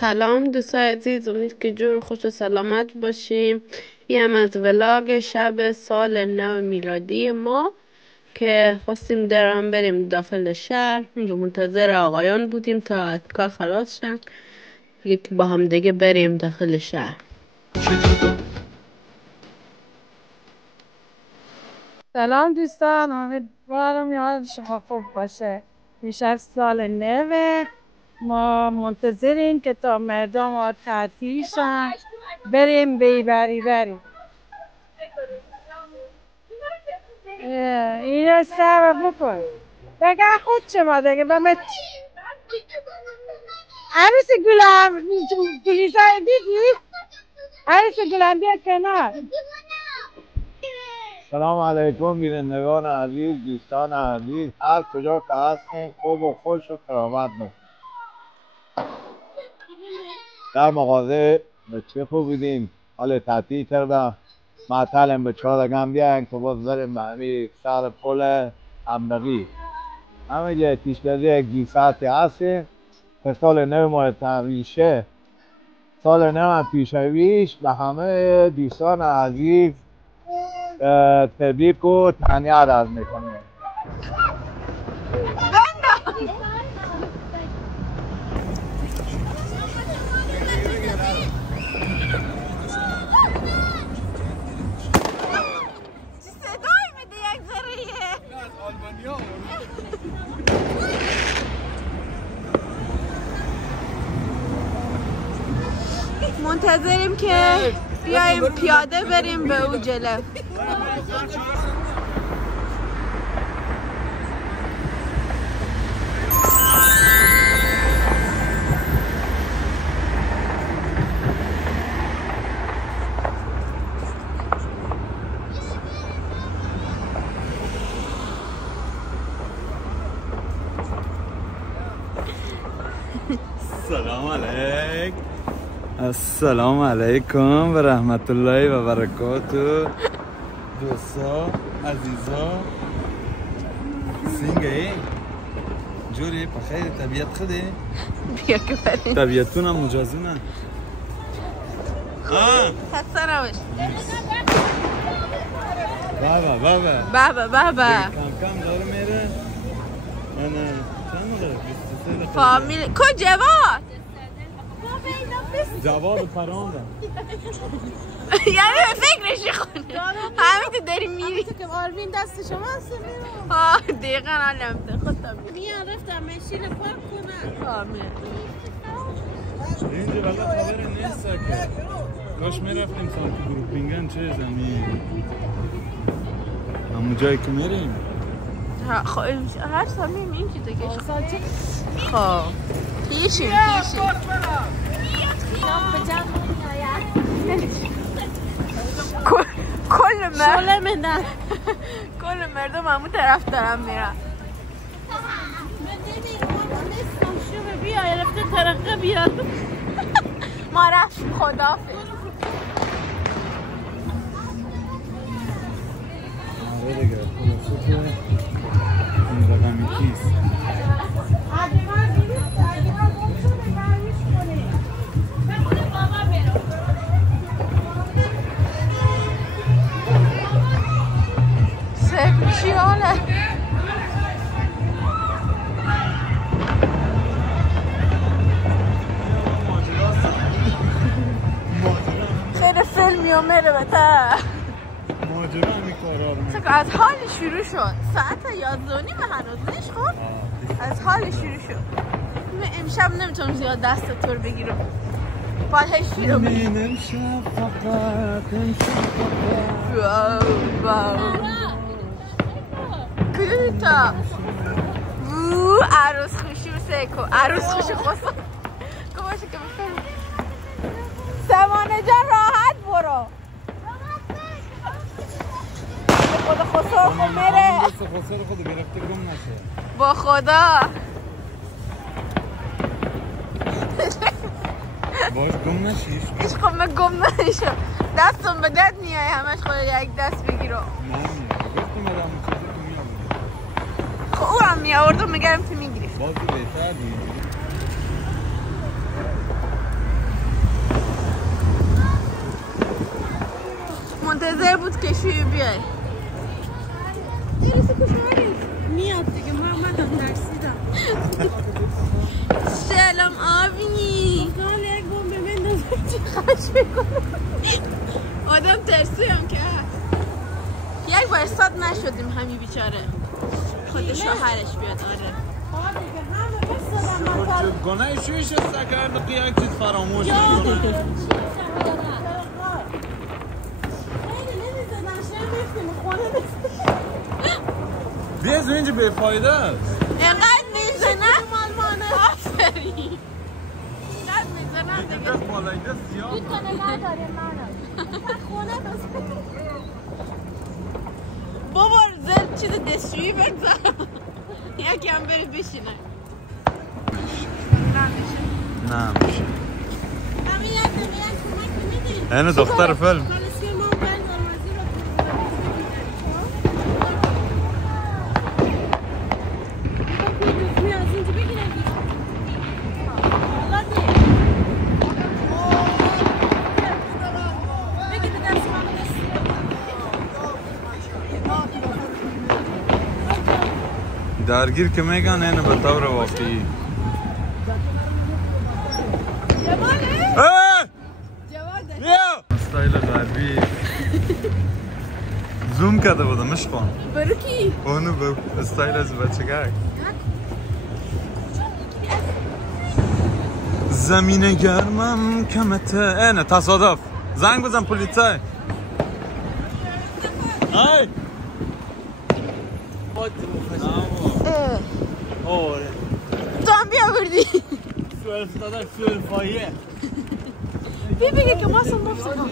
سلام دوستای عزیز، امید که جور خوش و سلامت باشیم. یه هم از ولاگ شب سال نو میلادی ما که خواستیم درام بریم داخل شهر. اینجا منتظر آقایان بودیم تا از کار خلاص شن یکی با هم دیگه بریم داخل شهر. سلام دوستان، امیدوارم یاد شما خوب باشه. میشه سال نوه، ما منتظریم که تا مردم ها تعطیل شن بریم بریم. این رو سبب بکن بگه خود شما دیگه بمت عروس گلم گلیسای دیدی؟ عروس گلم بیا کنار. سلام علیکم بینندگان عزیز، دوستان عزیز، هر کجا که هستین خوب و خوش و کرامت باشید. در مغازه به خوب بودیم، حال تعطیل کردم، معطلم به چهارگم بیاین که باز بریم به همین سر پل همدغی. همه جای تیشگذی یک دو ساعتی هستیم که سال نو ما تبریشه، سال نو هم پیشویش به همه دوستان عزیز تبریک و تهنیت عرض میکنیم. منتظریم که بیایم پیاده بریم به اون جلو. سلام علیکم. السلام علیکم و رحمت الله و برکاته. دوستا عزیزا سینگه جوری بخیر، طبیعت خوده؟ بیا که بریم. طبیعتون هم مجازونه. خسته نباش. بابا کم کم داره میره. نه چند داره؟ فامیل کو جواد؟ جواد پراندم. یعنی به فکرشی خونه همین تو داری میری که آرمین دست شما هست دقیقا علم خودم میان رفتم مشین پارک کنن. اینجا والا خبر نیست که کاش میرفتیم سمت گروپینگن چه زمین همون جایی که میریم. خب هر سال میریم اینجا دیگه. خب پیشیم کل مردم همون طرف دارم میرن. بیا رفته ترقه بیا ما رفتیم خدافظ. آره دیگه خلاصه که این رقمی کیست؟ چی حاله؟ خیلی فیلمی و میره بتا ماجرا همی کارا رو چکه از حال شروع شد. ساعت 11:30 هنوز نیش خب؟ از حال شروع شد. امشب نمیتونم زیاد دست تو رو بگیرم پالهش شروع بگیرم. امشب فقط واو کلی تا عروس خوشی و سیکو عروس خوشی خواستم که باشه که بفرم سمانه جان راحت برو خود خسر خود میره خسر خود گرفته گم نشه با خدا باش گم نشیش. هیچ خب گم نشم دستم به دست نیای همش خود یک دست بگیرم. نه گفتم آدم چیزی که میامونه. خب او هم میاوردم میگرم تو میگیری بازی بهتر دیگه. منتظر بود که شوی بیای. میاد دیگه من ترسیدم. سلام آبینی. حالا یک بمب بندازم چی خشم میکنه. آدم ترسی هم که هست. یک بار استاد نشدیم همین بیچاره. خود شوهرش بیاد آره. گناه شویش سکرد که یک چیز فراموش میکنه. بیز اینجا بیفایده است. اینقدر میزنه آفرین. اینقدر میزنه دیگه. دست بالایده زیاد. بابا زد چیز دستشویی بگذارم. یکی هم بری بشینه. نه میشه. اینو دختر فیلم. درگیر که میگن اینو به طور واقعی. استایل غربی زوم کرده بودم مشخون برو کی؟ اونو به استایل از بچگک زمین گرمم کمته اینه تصادف زنگ بزن پلیسای های آره تو هم بیا بردی سوال ستادر سوال فایه بگه که ما اصلا مفتم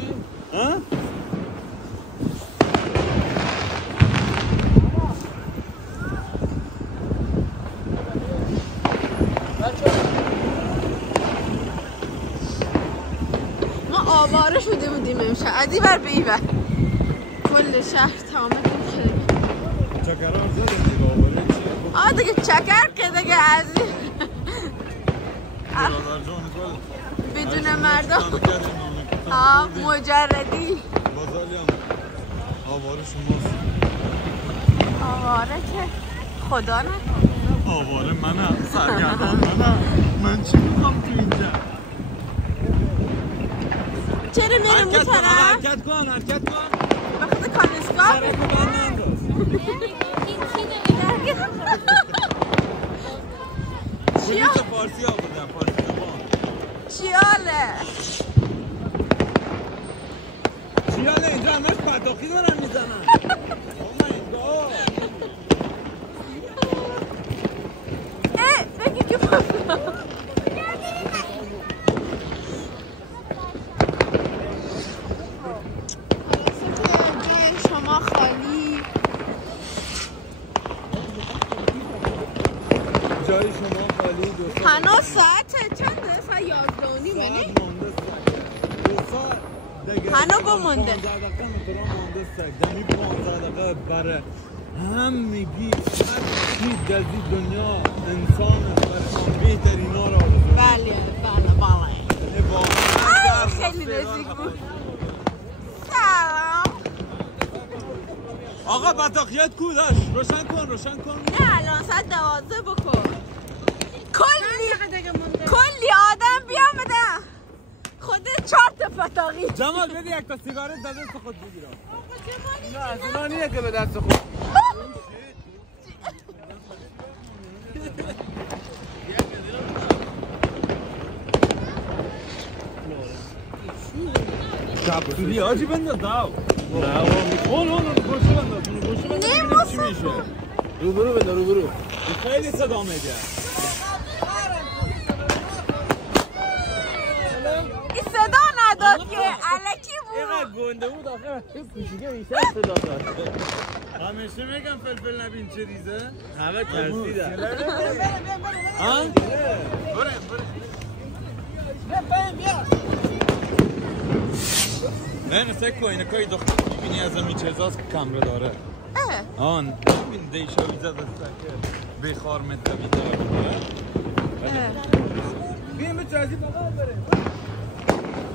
ما آواره شده بودیم امشب ادی بر به ای بر کل شهر تامه شده چکران زده دیگه آواره چیه؟ دیگه چکر که دیگه ازی بدون مردم مجردی بازالی هم آواره شماست آواره که خدا نکنه آواره منم سرگردان من چی میکنم تو اینجا چرا میرم اون طرف؟ حرکت کن بخاطر کانسکار سرکو بند انداز پلیس فارسی آوردن فارسی زبان چیاله اینجا همش پرداخی دارن میزنن بگی که شما خالی جای شما خالی دو هنوز ساعت چنده؟ ساعت 11:30 منی؟ هنو بمونده 15 دقیقه میتونم مانده سگ دمی 15 دقیقه بره هم میگی هرچی در این دنیا انسان برای بهترین ها را بله خیلی نزدیک بود سلام آقا بطاقیت کو داشت روشن کن نه الان ساعت 12 بکن کلی آدم بیامده خود 4 تا پتاقی جمال بده یک تا سیگارت در دست خود بگیرم نه از اونا نیه که به دست خود شبسوری آجی بنداز داو اون گوشه بنداز چی میشه روبرو خیلی صدا میده این صدا نداد که علکی بود اینقدر گنده بود آخه کوچیکه بیشتر صدا داشت همیشه میگم فلفل نبین چه ریزه همه ترسیدن ها؟ بره نه نسک کو اینه که دختر میبینی از همین چیزاست که کمره داره آن ببین دیشا ویزا دسته که بخار متر ویزا داره بیم به چازی بابا بریم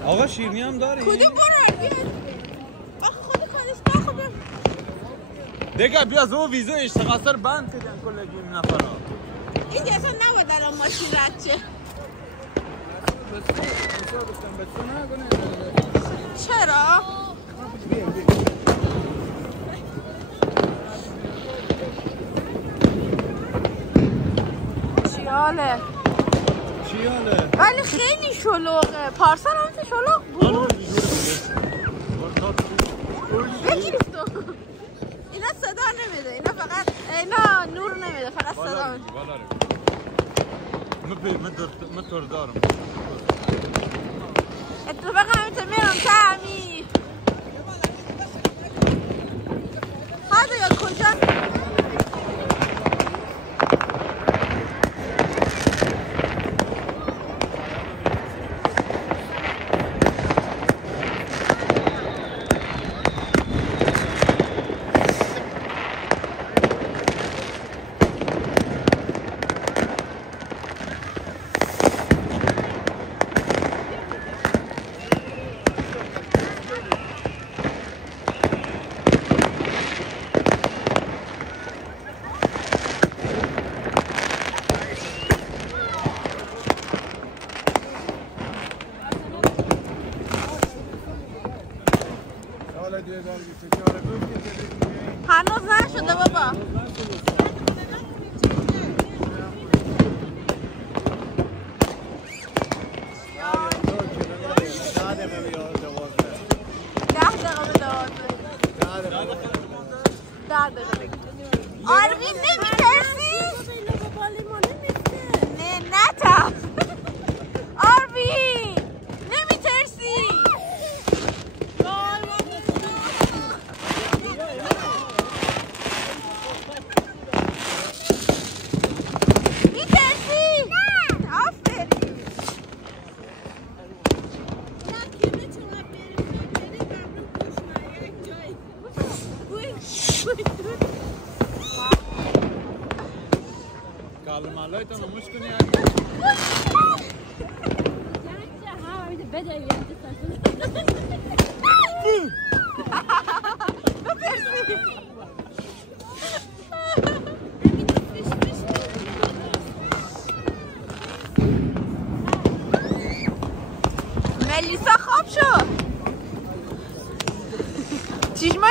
آقا شیرنی هم داری؟ کدوم برای بیاد خود دیگه بیا زو ویزا اشتغاصر بند کردن کلگی این نفرها اینجا اصلا نبود الان ماشین رد چه چرا؟ چیاله ولی خیلی شلوغه پارسال هم که شلوغ بود بگیرید تو اینا صدا نمیده اینا فقط اینا نور نمیده فقط صدا میده من تور دارم اتفاقا همینطور میرم تعمیر هذا یا کجا هنوز نشده بابا آروین نمیترسی؟ نه نتم آروین نمیترسی؟ میترسی؟ نه آفرین کالمالای تو نموش کنی ملیسا خواب شد چشما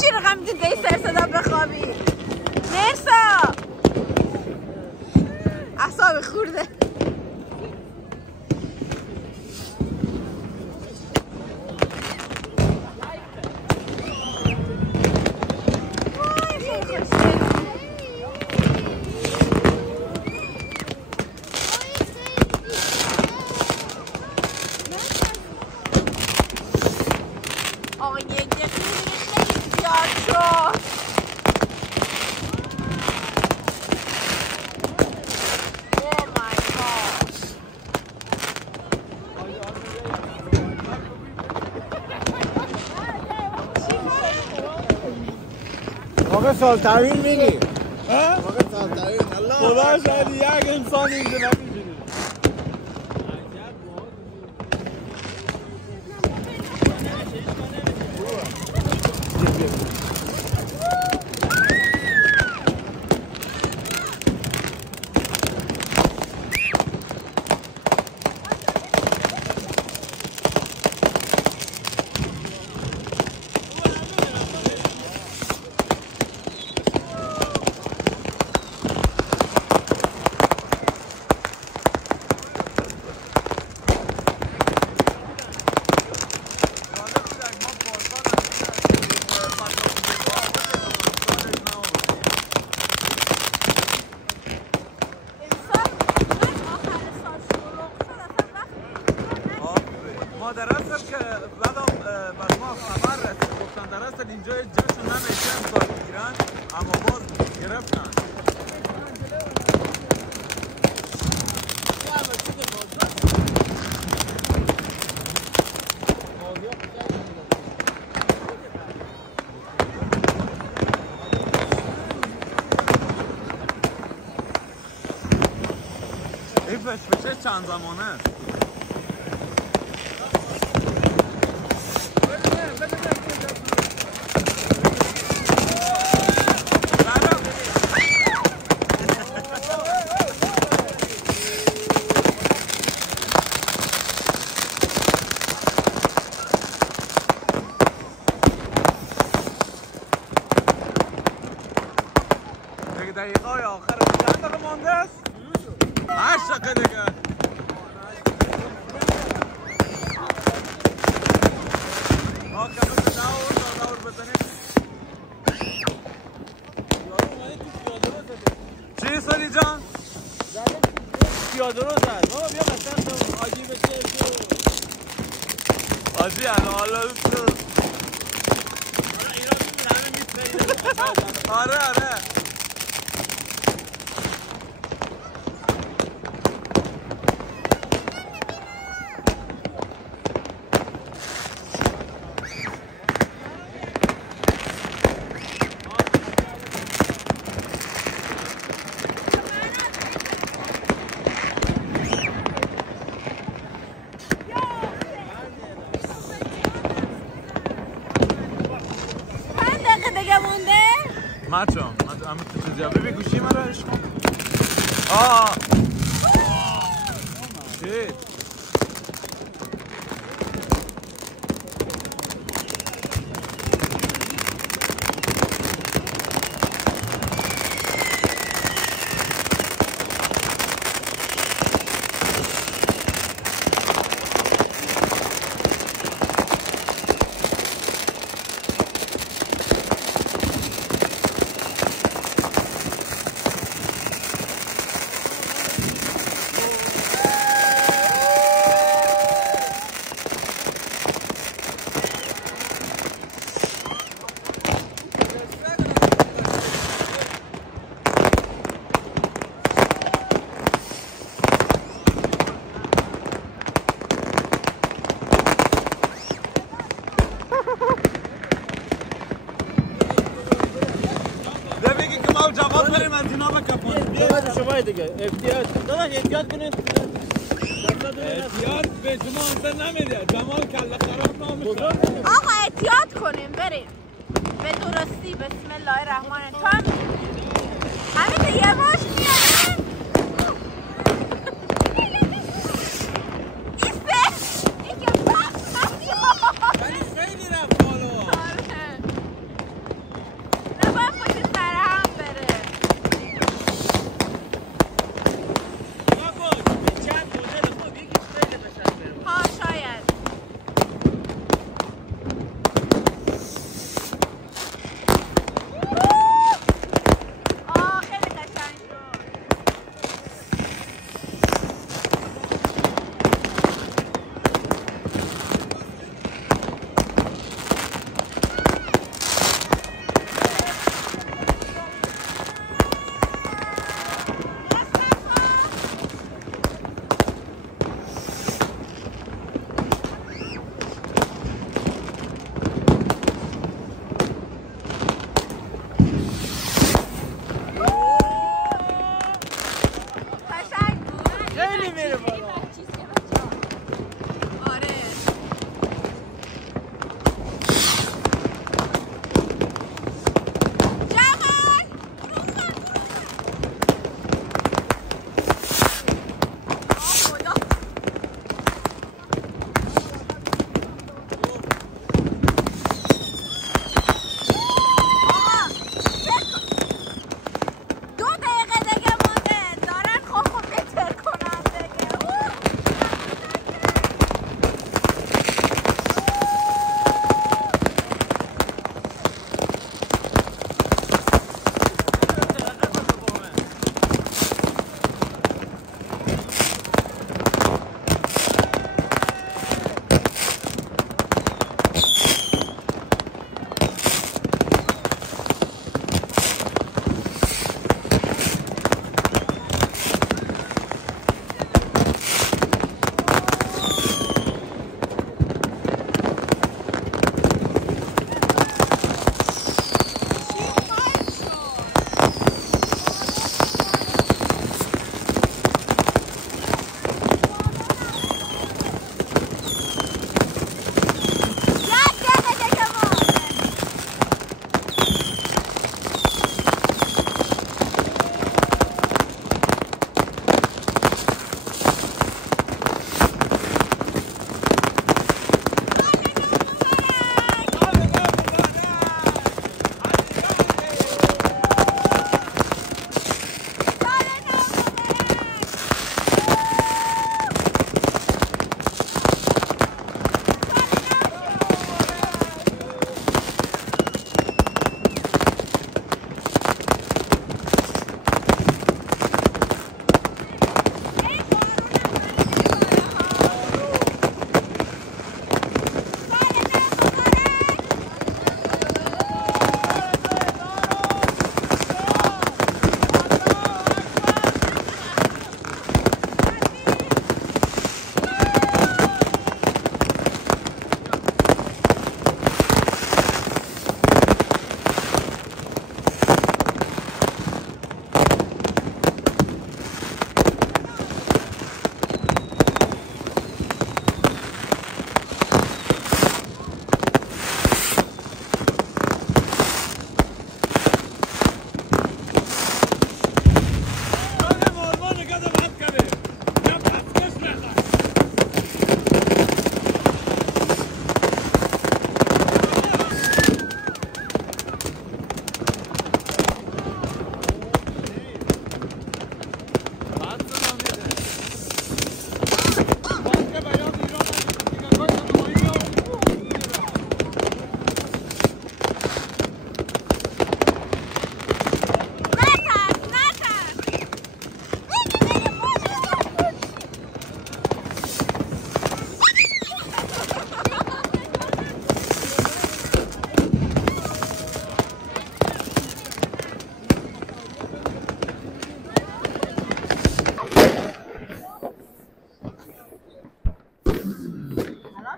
چی رقم دیده ای سر صدا بخوابی مرسا اعصاب خورده آقا یک دقیقه خیلی زیاد شد موقع سالترین میگی موقع سالترین خدا شاید یک انسان اینجا نمیبینی درست که بعدم بس ما خبر رسید گفتن درست اینجا جشن نمیشه امسال میگیرن اما باز گرفتن این فشفشه چند زمانه حاجی حالا آره مچم همه تو چیزی ها ببین گوشی من رو عشق شیت جواب بریم از اینا بکپون بیاید شما دیگه احتیاط داداش احتیاط کنید احتیاط به شما انسان نمیده جمال کله خراب نمیشه آقا احتیاط کنیم بریم به درستی بسم الله الرحمن الرحیم همین یواش میاد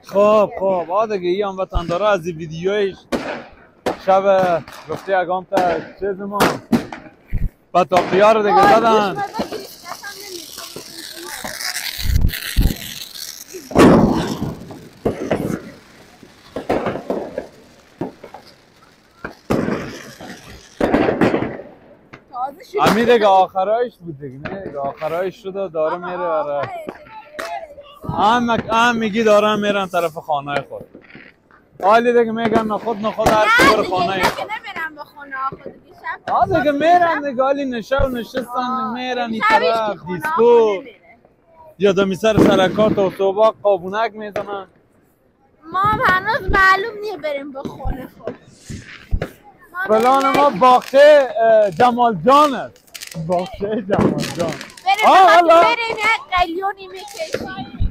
خب دیگه ای هم وطن داره از این ویدیویش شب گفته اگام تا چیز ما با تاقیه رو دیگه دادن امی دیگه آخرایش بود دیگه نه دیگه آخرایش شده داره میره برای هم میگی دارم میرن طرف خانه خود حالی دیگه میگن نخود هر چی برو خانه خود نمیرم به خونه خود دیگه میرن دیگه حالی نشستن میرن این طرف دیسکو یا دمی سرکات و صبح قابونک میزنن ما هنوز معلوم نیه بریم به خونه خود پلان ما باغچه جمال جان است باغچه جمال جان بریم یک قلیونی میکشیم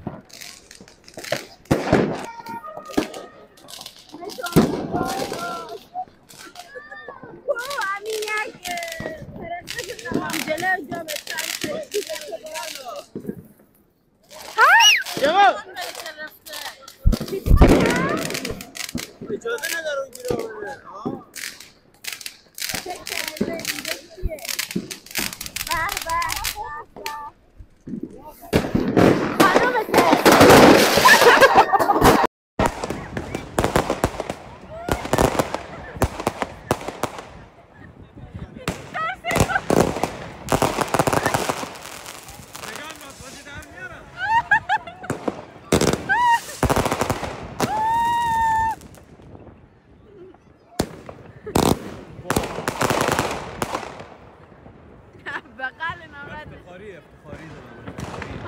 همین یک پرنسس تمام جلو جا اجازه نداره اون گیره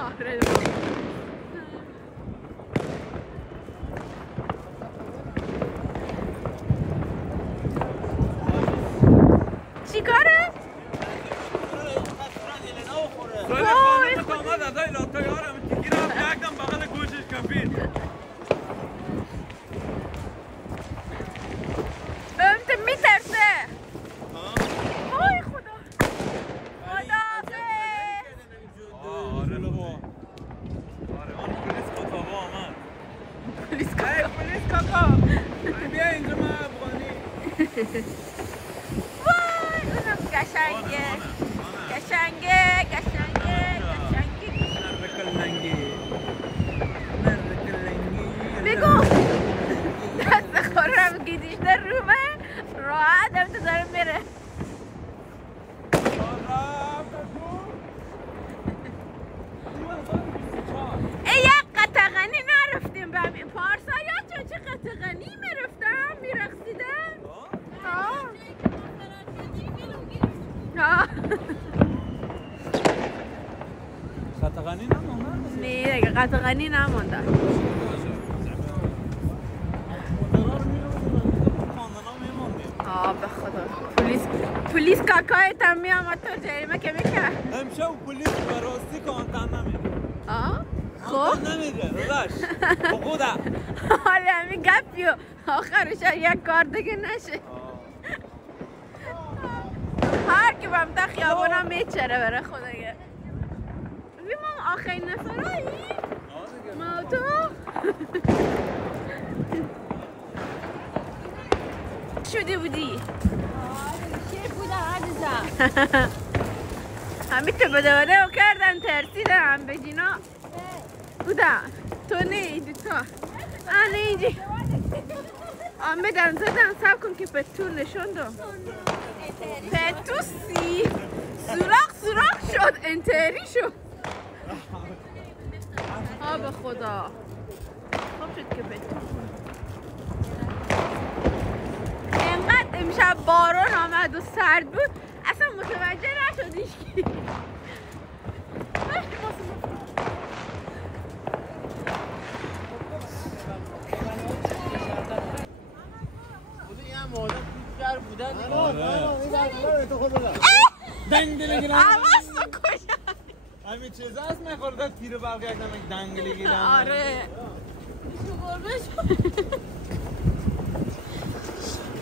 آمده چیکاره؟ بگو دست خورم گیدیش در رومه راحت هم تو داره میره ای یک قطغنی نرفتیم به همین پارسا یا چه قطغنی میرفتم میرقصیدم قطغنی نمونده؟ نه دیگه قطغنی نمونده به خدا پلیس کاکایت هم میامد تو جریمه که میکرد امشب پلیس براستی کانتن نمیره خب نمیره داداش بخوده حالا همین گپیو آخرش یک کار دیگه نشه هر که بهم تا خیابونا میچره بره خداگه ببین ما آخرین نفرایی ما تو شدی بودی شیر بودم عزیزم همین تو بده بده و کردن ترسیدن هم بجینا بودم تو نه دوتا نه اینجی آمدن زدن سب کن که پتو نشوندم پتو سوراخ شد انتری شد به خدا خوب شد که پتو انقدر امشب بارون آمد و سرد بود اصلا متوجه نشدیش که دنگلی گیرن عوض تو کجا همین چیز هست میخورده تیر برقی یک نمک دنگلی گیرن آره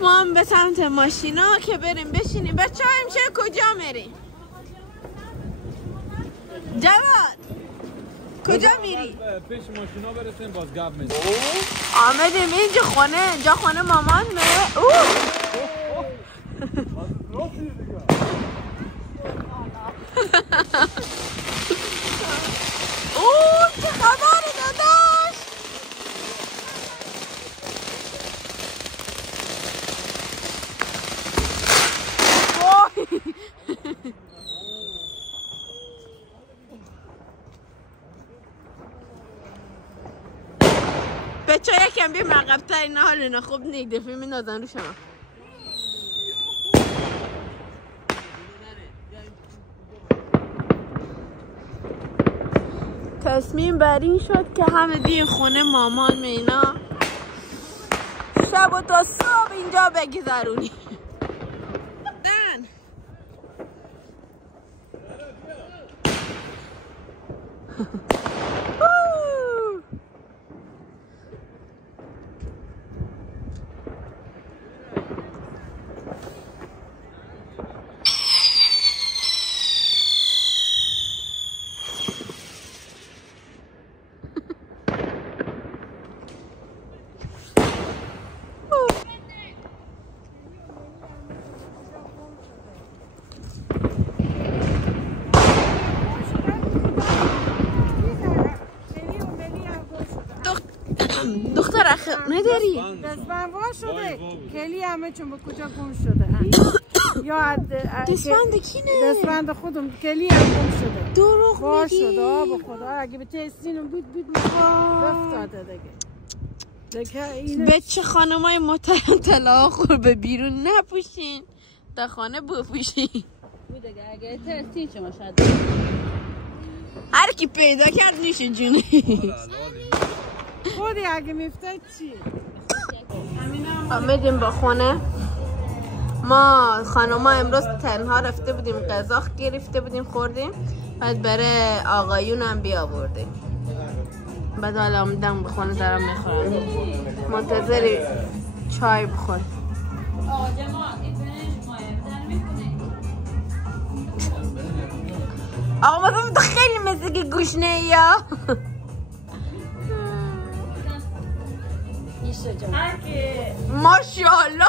ما هم به سمت ماشینا که بریم بشینیم بچه ها امشه کجا میریم؟ جواد کجا میری؟ پیش ماشینا برسیم باز گپ میزنیم. آمدیم اینجا خونه مامان نه. چه خبره داداش؟ بچه یکم بیم عقب‌تر، اینا حال اینا خوب نیست، دفعه میندازن رو شما. تصمیم بر این شد که همه بیم خونه مامان مینا شب و تا صبح اینجا بگذرونی. دختر اخیر نداری؟ دستبند وا شده. کلی همه چون به کجا گم شده. یا دستبند کی نه؟ دستبند خودم کلی هم گم شده. دروغ وا میگی؟ شده به خدا. اگه به تستینم بود افتاده دیگه. بچه خانمای محترم طلا به بیرون نپوشین، تا خانه بپوشین. اگه تستین شما شاید هر کی پیدا کرد نیشه جونه. خودی اگه میفتاد چی؟ آمدیم با خونه. ما خانوما امروز تنها رفته بودیم غذا گرفته بودیم خوردیم، بعد برای آقایون هم بیاوردیم. بعد حالا آمدم به خونه دارم میخورم، منتظری چای بخور. آقا مثلا تو خیلی مثل که گوشنه یا ماشاءالله